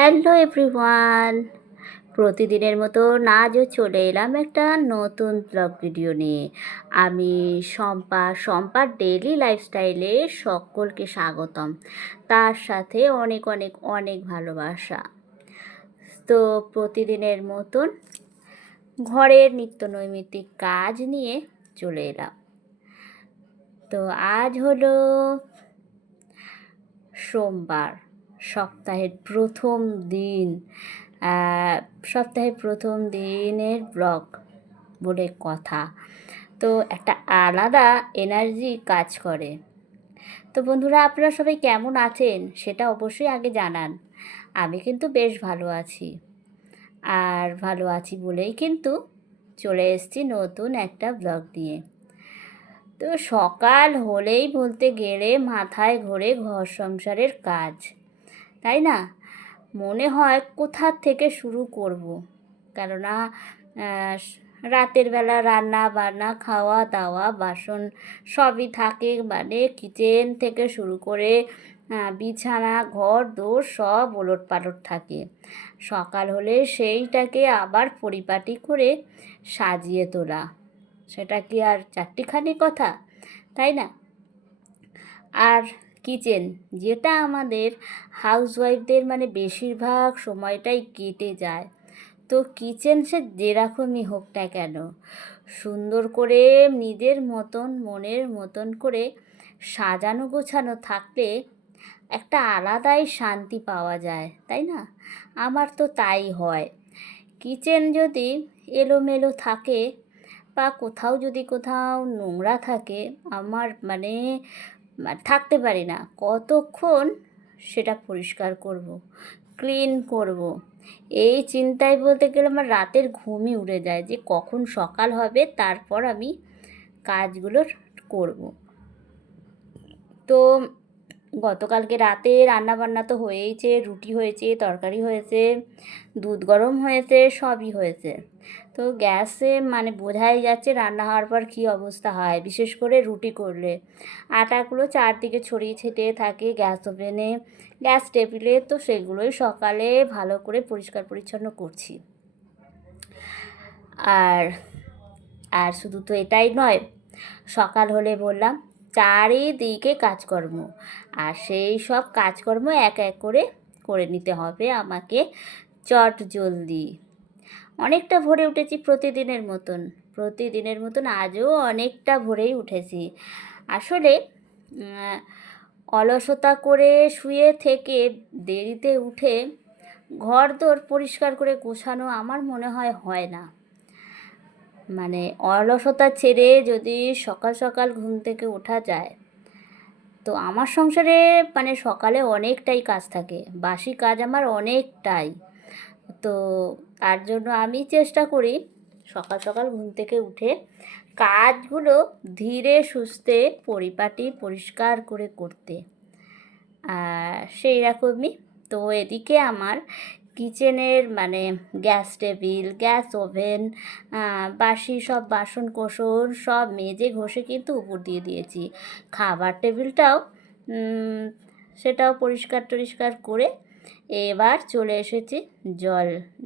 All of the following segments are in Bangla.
হ্যালো এভরিওয়ান, প্রতিদিনের মতো আজও চলে এলাম একটা নতুন ব্লগ ভিডিও নিয়ে। আমি শম্পার ডেইলি লাইফস্টাইলে সকলকে স্বাগতম, তার সাথে অনেক অনেক অনেক ভালোবাসা। তো প্রতিদিনের মতন ঘরের নিত্য নৈমিত্তিক কাজ নিয়ে চলে এলাম। তো আজ হলো সোমবার, সপ্তাহের প্রথম দিন। সপ্তাহের প্রথম দিনের ব্লগ বলে কথা, তো একটা আলাদা এনার্জি কাজ করে। তো বন্ধুরা, আপনারা সবাই কেমন আছেন সেটা অবশ্যই আগে জানান। আমি কিন্তু বেশ ভালো আছি, আর ভালো আছি বলেই কিন্তু চলে এসেছি নতুন একটা ব্লগ নিয়ে। তো সকাল হলেই বলতে গেলে মাথায় ঘোরে ঘর সংসারের কাজ, তাই না? মনে হয় কোথার থেকে শুরু করব, কেননা রাতের বেলা রান্না বান্না খাওয়া দাওয়া বাসন সবই থাকে, মানে কিচেন থেকে শুরু করে বিছানা ঘর দোর সব ওলট পালট থাকে। সকাল হলে সেইটাকে আবার পরিপাটি করে সাজিয়ে তোলা, সেটা কি আর চারটিখানি কথা, তাই না? আর কিচেন, যেটা আমাদের হাউসওয়াইফদের মানে বেশিরভাগ সময়টাই কেটে যায়। তো কিচেন সে যেরকমই হোক না কেন, সুন্দর করে নিজের মতন মনের মতন করে সাজানো গোছানো থাকলে একটা আলাদাই শান্তি পাওয়া যায়, তাই না? আমার তো তাই হয়। কিচেন যদি এলোমেলো থাকে বা কোথাও নোংরা থাকে, আমার মানে থাকতে পারি না কতক্ষণ সেটা পরিষ্কার করব, ক্লিন করব। এই চিন্তায় বলতে গেলে আমার রাতের ঘুমই উড়ে যায় যে কখন সকাল হবে, তারপর আমি কাজগুলো করব। তো গতকালকে রাতে রান্নাবান্না তো হয়েইছে, রুটি হয়েছে, তরকারি হয়েছে, দুধ গরম হয়েছে, সবই হয়েছে। তো গ্যাসে মানে বোঝাই যাচ্ছে রান্না হওয়ার পর কী অবস্থা হয়, বিশেষ করে রুটি করলে আটাগুলো চারদিকে ছড়িয়ে ছিটিয়ে থাকে গ্যাস ওভেনে, গ্যাস টেবিলে। তো সেগুলোই সকালে ভালো করে পরিষ্কার পরিচ্ছন্ন করছি। আর আর শুধু তো এটাই নয়, সকাল হলে বললাম চারিদিকে কাজকর্ম, আর সেই সব কাজকর্ম এক এক করে করে নিতে হবে আমাকে চট জলদি। অনেকটা ভোরে উঠেছি প্রতিদিনের মতন আজও অনেকটা ভোরেই উঠেছি। আসলে অলসতা করে শুয়ে থেকে দেরিতে উঠে ঘরদোর পরিষ্কার করে গোছানো আমার মনে হয় না। মানে অলসতা ছেড়ে যদি সকাল সকাল ঘুম থেকে ওঠা যায়, তো আমার সংসারে মানে সকালে অনেকটাই কাজ থাকে, বাসি কাজ আমার অনেকটাই। তো তার জন্য আমি চেষ্টা করি সকাল সকাল ঘুম থেকে উঠে কাজগুলো ধীরে সুস্থে পরিপাটি পরিষ্কার করে করতে। সেই রকমই। তো এদিকে আমার কিচেনের মানে গ্যাস টেবিল, গ্যাস ওভেন, বাসি সব বাসন কোসন সব মেজে ঘষে কিন্তু উপর দিয়ে দিয়েছি। খাবার টেবিলটাও সেটাও পরিষ্কার টরিষ্কার করে এবার চলে এসেছি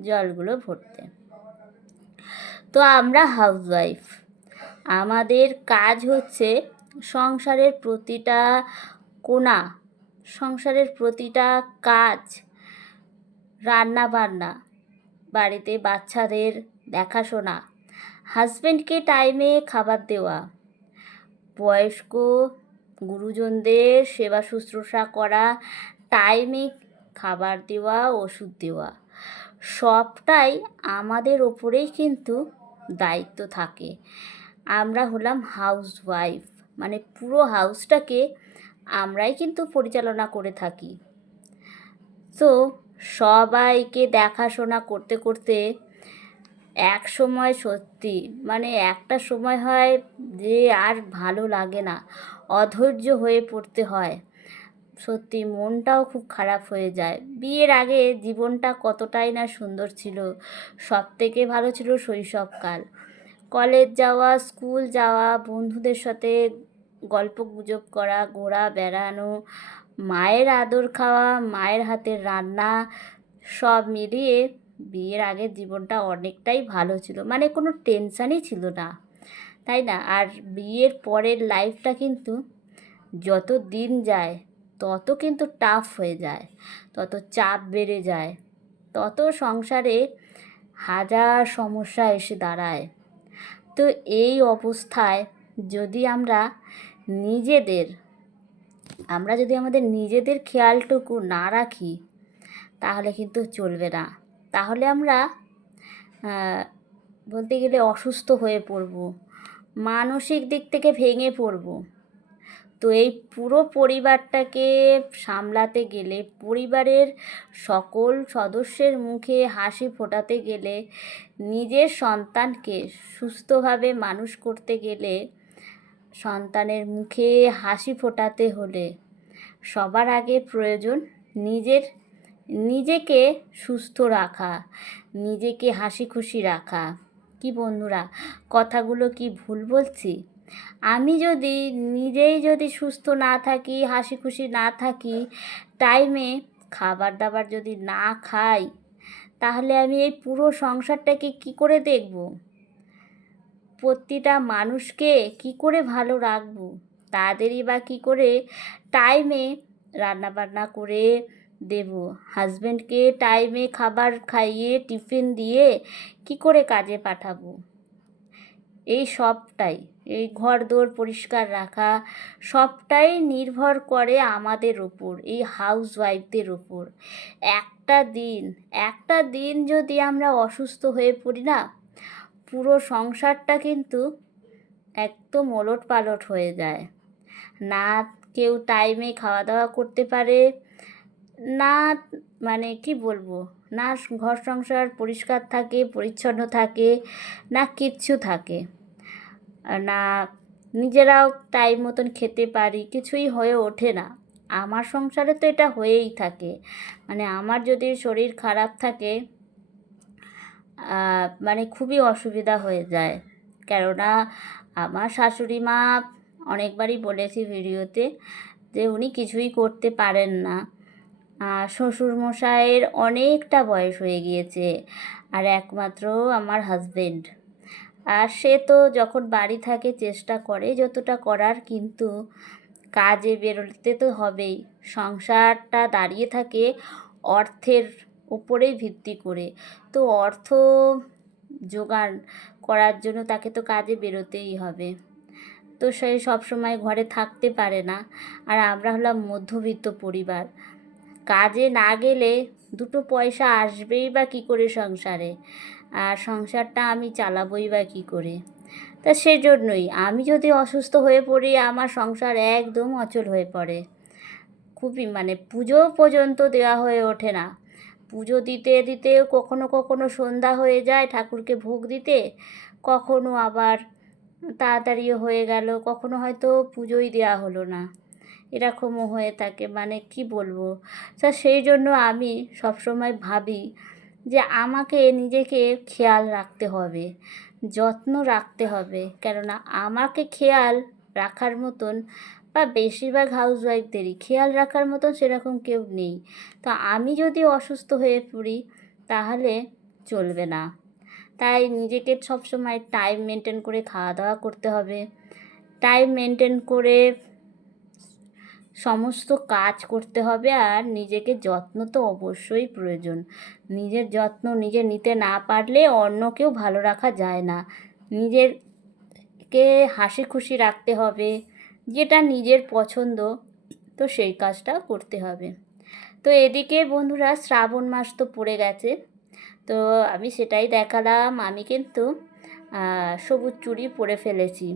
জলগুলো ভরতে। তো আমরা হাউসওয়াইফ, আমাদের কাজ হচ্ছে সংসারের প্রতিটা কোণা, সংসারের প্রতিটা কাজ, রান্না বান্না, বাড়িতে বাচ্চাদের দেখাশোনা, হাজব্যান্ডকে টাইমে খাবার দেওয়া, বয়স্ক গুরুজনদের সেবা শুশ্রূষা করা, টাইমে খাবার দেওয়া, ওষুধ দেওয়া, সবটাই আমাদের ওপরেই কিন্তু দায়িত্ব থাকে। আমরা হলাম হাউসওয়াইফ, মানে পুরো হাউসটাকে আমরাই কিন্তু পরিচালনা করে থাকি। তো সবাইকে দেখাশোনা করতে করতে এক সময় সত্যি মানে একটা সময় হয় যে আর ভালো লাগে না, অধৈর্য হয়ে পড়তে হয়, সত্যি মনটাও খুব খারাপ হয়ে যায়। বিয়ের আগে জীবনটা কতটাই না সুন্দর ছিল, সবথেকে ভালো ছিল শৈশবকাল। কলেজ যাওয়া, স্কুল যাওয়া, বন্ধুদের সাথে গল্প গুজব করা, ঘোরা বেড়ানো, মায়ের আদর খাওয়া, মায়ের হাতের রান্না, সব মিলিয়ে বিয়ের আগের জীবনটা অনেকটাই ভালো ছিল, মানে কোনো টেনশানই ছিল না, তাই না? আর বিয়ের পরের লাইফটা কিন্তু যত দিন যায় তত কিন্তু টাফ হয়ে যায়, তত চাপ বেড়ে যায়, তত সংসারে হাজার সমস্যা এসে দাঁড়ায়। তো এই অবস্থায় যদি নিজেদের আমরা যদি আমাদের নিজেদের খেয়ালটুকু না রাখি তাহলে কিন্তু চলবে না। তাহলে আমরা বলতে গেলে অসুস্থ হয়ে পড়ব, মানসিক দিক থেকে ভেঙে পড়ব। তো এই পুরো পরিবারটাকে সামলাতে গেলে, পরিবারের সকল সদস্যের মুখে হাসি ফোটাতে গেলে, নিজের সন্তানকে সুস্থভাবে মানুষ করতে গেলে, সন্তানের মুখে হাসি ফোটাতে হলে সবার আগে প্রয়োজন নিজেকে সুস্থ রাখা, নিজেকে হাসি খুশি রাখা। কি বন্ধুরা, কথাগুলো কি ভুল বলছি? আমি নিজেই সুস্থ না থাকি, হাসি খুশি না থাকি, টাইমে খাবার দাবার যদি না খাই, তাহলে আমি এই পুরো সংসারটাকে কি করে দেখব? প্রতিটা মানুষকে কি করে ভালো রাখবো? তাদেরই বা কী করে টাইমে রান্নাবান্না করে দেব? হাজব্যান্ডকে টাইমে খাবার খাইয়ে টিফিন দিয়ে কি করে কাজে পাঠাবো? এই সবটাই, এই ঘরদোর পরিষ্কার রাখা সবটাই নির্ভর করে আমাদের ওপর, এই হাউসওয়াইফদের ওপর। একটা দিন যদি আমরা অসুস্থ হয়ে পড়ি না, পুরো সংসারটা কিন্তু একদম ওলটপালট হয়ে যায়। না কেউ টাইমে খাওয়া দাওয়া করতে পারে, না মানে কি বলবো, না ঘর সংসার পরিষ্কার থাকে, পরিচ্ছন্ন থাকে, না কিচ্ছু থাকে, না নিজেরাও টাইম মতন খেতে পারি, কিছুই হয়ে ওঠে না। আমার সংসারে তো এটা হয়েই থাকে। মানে আমার যদি শরীর খারাপ থাকে, মানে খুবই অসুবিধা হয়ে যায়। কেননা আমার শাশুড়ি মা, অনেকবারই বলেছি ভিডিওতে, যে উনি কিছুই করতে পারেন না। শ্বশুরমশাইয়ের অনেকটা বয়স হয়ে গিয়েছে, আর একমাত্র আমার হাজবেন্ড। আর সে তো যখন বাড়ি থাকে চেষ্টা করে যতটা করার, কিন্তু কাজে বেরোতে তো হবেই। সংসারটা দাঁড়িয়ে থাকে অর্থের উপরেই ভিত্তি করে। তো অর্থ জোগাড় করার জন্য তাকে তো কাজে বেরোতেই হবে। তো সে সবসময় ঘরে থাকতে পারে না। আর আমরা হলাম মধ্যবিত্ত পরিবার, কাজে না গেলে দুটো পয়সা আসবেই বা কী করে সংসারে? আর সংসারটা আমি চালাবই বা কী করে? তা সেজন্যই আমি যদি অসুস্থ হয়ে পড়ি, আমার সংসার একদম অচল হয়ে পড়ে। খুবই, মানে পুজো পর্যন্ত দেওয়া হয়ে ওঠে না। পুজো দিতে দিতেও কখনো সন্ধ্যা হয়ে যায় ঠাকুরকে ভোগ দিতে, কখনো আবার তাড়াতাড়িও হয়ে গেল, কখনো হয়তো পুজোই দেওয়া হলো না, এরকমও হয়ে থাকে। মানে কি বলবো? তা সেই জন্য আমি সবসময় ভাবি যে আমাকে নিজেকে খেয়াল রাখতে হবে, যত্ন রাখতে হবে। কেননা আমাকে খেয়াল রাখার মতন, বা বেশিরভাগ হাউসওয়াইফদেরই খেয়াল রাখার মতন সেরকম কেউ নেই। তো আমি যদি অসুস্থ হয়ে পড়ি তাহলে চলবে না। তাই নিজেকে সবসময় টাইম মেনটেন করে খাওয়া দাওয়া করতে হবে, টাইম মেনটেন করে সমস্ত কাজ করতে হবে। আর নিজেকে যত্ন তো অবশ্যই প্রয়োজন। নিজের যত্ন নিজে নিতে না পারলে অন্যকেও ভালো রাখা যায় না। নিজেরকে হাসি খুশি রাখতে হবে, যেটা নিজের পছন্দ তো সেই কাজটা করতে হবে। তো এদিকে বন্ধুরা শ্রাবণ মাস তো পড়ে গেছে, তো আমি সেটাই দেখালাম। আমি কিন্তু সবুজ চুড়ি পরে ফেলেছি।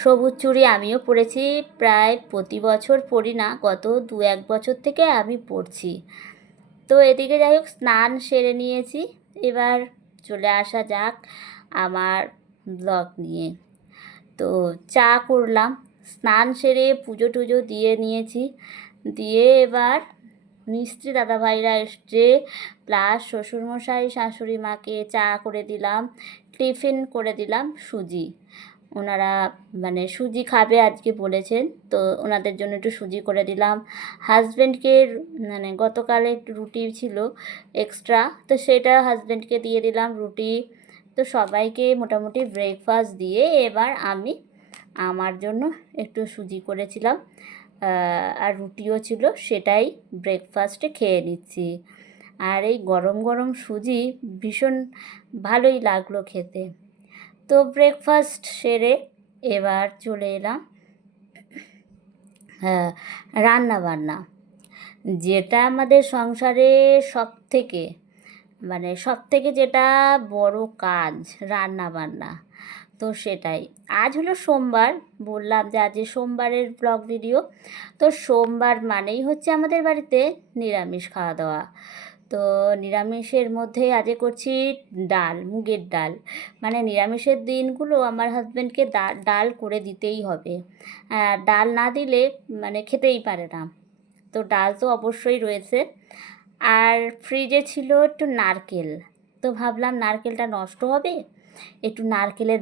সবুজ চুড়ি আমিও পরেছি, প্রায় প্রতি বছর পরি না, গত 2-1 বছর থেকে আমি পরছি। তো এদিকে যাই হোক, স্নান সেরে নিয়েছি। এবার চলে আসা যাক আমার ব্লগ নিয়ে। তো চা করলাম, স্নান সেরে পুজো টুজো দিয়ে নিয়েছি, দিয়ে এবার মিস্ত্রি দাদাভাইরা এসছে, প্লাস শ্বশুরমশাই শাশুড়ি মাকে চা করে দিলাম, টিফিন করে দিলাম সুজি। ওনারা মানে সুজি খাবে আজকে বলেছেন, তো ওনাদের জন্য একটু সুজি করে দিলাম। হাজব্যান্ডকে মানে গতকালে একটু রুটি ছিল এক্সট্রা, তো সেটা হাজব্যান্ডকে দিয়ে দিলাম রুটি। তো সবাইকে মোটামুটি ব্রেকফাস্ট দিয়ে এবার আমি আমার জন্য একটু সুজি করেছিলাম আর রুটিও ছিল, সেটাই ব্রেকফাস্টে খেয়ে নিচ্ছি। আর এই গরম গরম সুজি ভীষণ ভালোই লাগলো খেতে। তো ব্রেকফাস্ট সেরে এবার চলে এলাম রান্না বান্না, যেটা আমাদের সংসারে সব থেকে যেটা বড় কাজ, রান্না বান্না। তো সেটাই আজ হলো সোমবার, বললাম যে আজ সোমবারের ব্লগ ভিডিও। তো সোমবার মানেই হচ্ছে আমাদের বাড়িতে নিরামিষ খাওয়া দাওয়া। তো নিরামিষের মধ্যে আজকে করছি ডাল, মুগের ডাল। মানে নিরামিষের দিনগুলো আমার হাজব্যান্ডকে ডাল করে দিতেই হবে, ডাল না দিলে মানে খেতেই পারে না। তো ডাল তো অবশ্যই রয়েছে। আর ফ্রিজে ছিল একটু নারকেল, তো ভাবলাম নারকেলটা নষ্ট হবে, একটু নারকেলের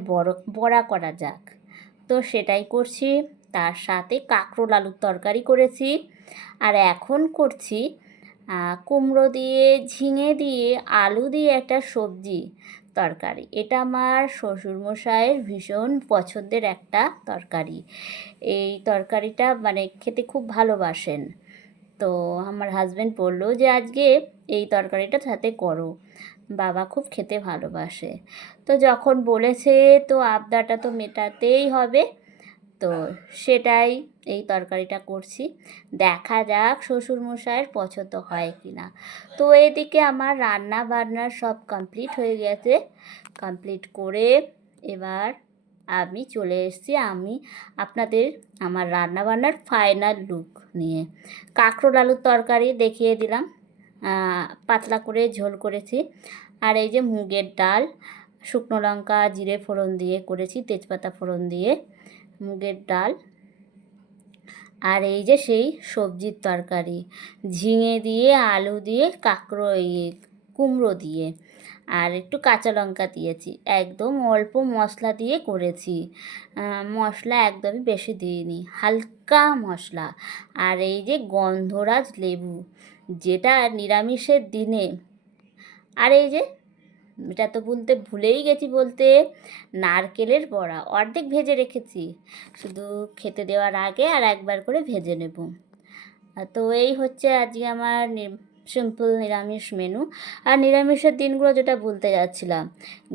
বড়া করা যাক। তো সেটাই করছি। তার সাথে কাঁকরোল আলুর তরকারি করেছি। আর এখন করছি কুমড়ো দিয়ে, ঝিঙে দিয়ে, আলু দিয়ে একটা সবজি তরকারি। এটা আমার শ্বশুরমশাইয়ের ভীষণ পছন্দের একটা তরকারি। এই তরকারিটা মানে খেতে খুব ভালোবাসেন। তো আমার হাজব্যান্ড বললো যে আজকে এই তরকারিটা সাথে করো, বাবা খুব খেতে ভালোবাসে। তো যখন বলেছে তো আবদারটা তো মেটাতেই হবে। তো সেটাই এই তরকারিটা করছি, দেখা যাক শ্বশুরমশাইয়ের পছন্দ হয় কি না। তো এদিকে আমার রান্না বান্না সব কমপ্লিট হয়ে গেছে। কমপ্লিট করে এবার আমি চলে এসেছি আপনাদের আমার রান্না বান্নার ফাইনাল লুক নিয়ে। কাঁকরোল আলুর তরকারি দেখিয়ে দিলাম, পাতলা করে ঝোল করেছি। আর এই যে মুগের ডাল, শুকনো লঙ্কা জিরে ফোড়ন দিয়ে করেছি, তেজপাতা ফোড়ন দিয়ে মুগের ডাল। আর এই যে সেই সবজির তরকারি, ঝিঙে দিয়ে, আলু দিয়ে, কুমড়ো দিয়ে, আর একটু কাঁচা লঙ্কা দিয়েছি। একদম অল্প মশলা দিয়ে করেছি, মশলা একদমই বেশি দিইনি, হালকা মশলা। আর এই যে গন্ধরাজ লেবু, যেটা নিরামিষের দিনে। আর এই যে এটা তো ভুলেই গেছি বলতে, নারকেলের বড়া অর্ধেক ভেজে রেখেছি, শুধু খেতে দেওয়ার আগে আর একবার করে ভেজে নেব। তো এই হচ্ছে আজকে আমার সিম্পল নিরামিষ মেনু। আর নিরামিষের দিনগুলো যেটা বলতে যাচ্ছিলাম,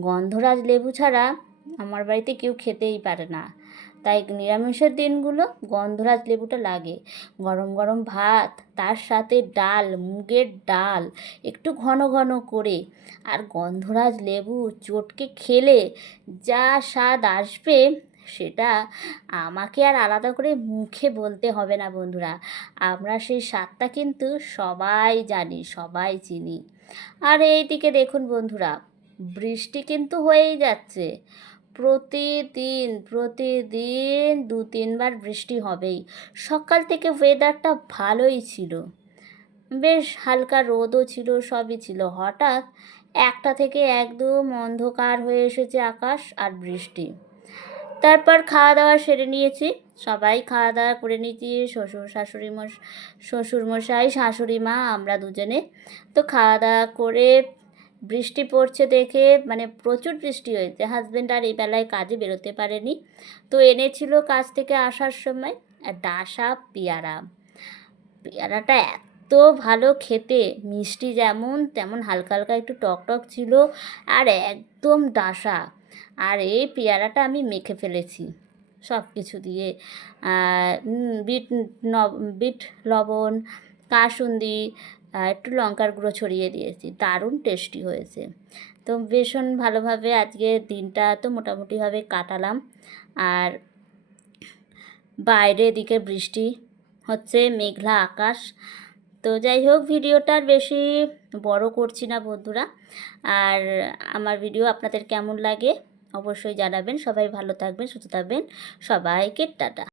গন্ধরাজ লেবু ছাড়া আমার বাড়িতে কেউ খেতেই পারে না। তাই নিরামিষের দিনগুলো গন্ধরাজ লেবুটা লাগে। গরম গরম ভাত, তার সাথে ডাল, মুগের ডাল একটু ঘন ঘন করে, আর গন্ধরাজ লেবু চটকে খেলে যা স্বাদ আসবে, সেটা আমাকে আর আলাদা করে মুখে বলতে হবে না বন্ধুরা। আমরা সেই স্বাদটা কিন্তু সবাই জানি, সবাই চিনি। আর এইদিকে দেখুন বন্ধুরা, বৃষ্টি কিন্তু হয়েই যাচ্ছে। প্রতিদিন প্রতিদিন 2-3 বার বৃষ্টি হবেই। সকাল থেকে ওয়েদারটা ভালোই ছিল, বেশ হালকা রোদও ছিল, সবই ছিল। হঠাৎ 1টা থেকে একদম অন্ধকার হয়ে এসেছে আকাশ, আর বৃষ্টি। তারপর খাওয়া দাওয়া সেরে নিয়েছি, সবাই খাওয়া দাওয়া করে নিয়েছি, শ্বশুরমশাই, শাশুড়ি মা, আমরা দুজনে। তো খাওয়া দাওয়া করে বৃষ্টি পড়ছে দেখে, মানে প্রচুর বৃষ্টি হয়েছে, হাজব্যান্ড আর এই বেলায় কাজে বেরোতে পারেনি। তো এনেছিল কাজ থেকে আসার সময় ডাসা পেয়ারা। পেয়ারাটা এত ভালো খেতে, মিষ্টি যেমন তেমন হালকা হালকা একটু টক টক ছিল, আর একদম ডাসা। আর এই পেয়ারাটা আমি মেখে ফেলেছি সব কিছু দিয়ে, বিট লবণ, কাসুন্দি, একটু লঙ্কার গুঁড়ো ছড়িয়ে দিয়েছি, দারুণ টেস্টি হয়েছে। তো ভীষণ ভালোভাবে আজকে দিনটা তো মোটামুটিভাবে কাটালাম। আর বাইরে এদিকে বৃষ্টি হচ্ছে, মেঘলা আকাশ। তো যাই হোক, ভিডিওটার বেশি বড় করছি না বন্ধুরা। আর আমার ভিডিও আপনাদের কেমন লাগে অবশ্যই জানাবেন। সবাই ভালো থাকবেন, সুস্থ থাকবেন, সবাইকে টাটা।